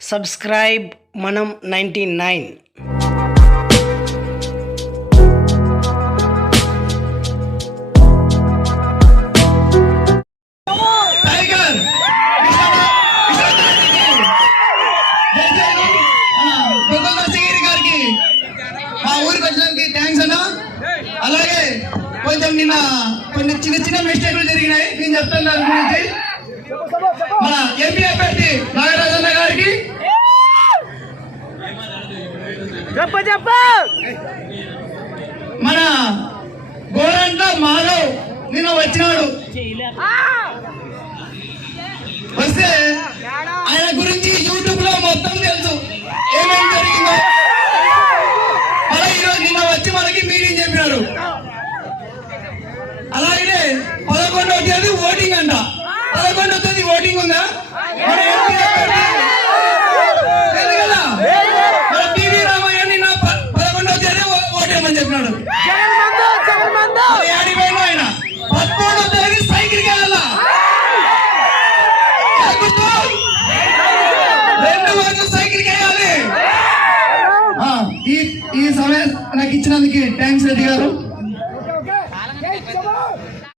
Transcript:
Subscribe మనం ninety nine. అలాగే కొంచెం నిన్న కొన్ని చిన్న చిన్న మిస్టేక్లు జరిగినాయి. నేను చెప్తాను దాని గురించి. మన ఎంపీ అభ్యర్థి మన గోరంట మాధవ్ నిన్న వచ్చినాడు. నాకు ఇచ్చినందుకు థ్యాంక్స్ రెడ్డి గారు.